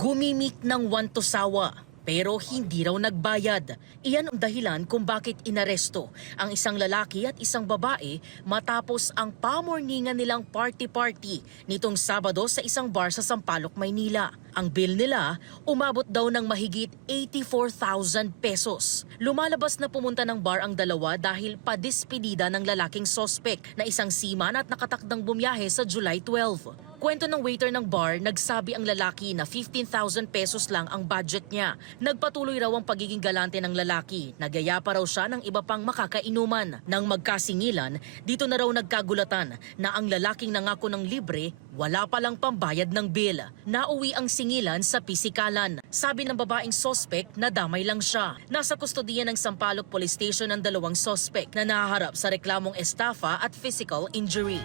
Gumimik ng wantosawa pero hindi raw nagbayad. Iyan ang dahilan kung bakit inaresto ang isang lalaki at isang babae matapos ang pamorningan nilang party-party nitong Sabado sa isang bar sa Sampaloc, Maynila. Ang bill nila umabot daw ng mahigit 84,000 pesos. Lumalabas na pumunta ng bar ang dalawa dahil padispedida ng lalaking sospek na isang seaman at nakatakdang bumiyahe sa July 12. Kwento ng waiter ng bar, nagsabi ang lalaki na 15,000 pesos lang ang budget niya. Nagpatuloy raw ang pagiging galante ng lalaki. Nagyaya pa raw siya ng iba pang makakainuman. Nang magkasingilan, dito na raw nagkagulatan na ang lalaking nangako ng libre, wala palang pambayad ng bill. Nauwi ang singilan sa pisikalan. Sabi ng babaeng sospek na damay lang siya. Nasa kustodiya ng Sampaloc Police Station ang dalawang sospek na nahaharap sa reklamong estafa at physical injury.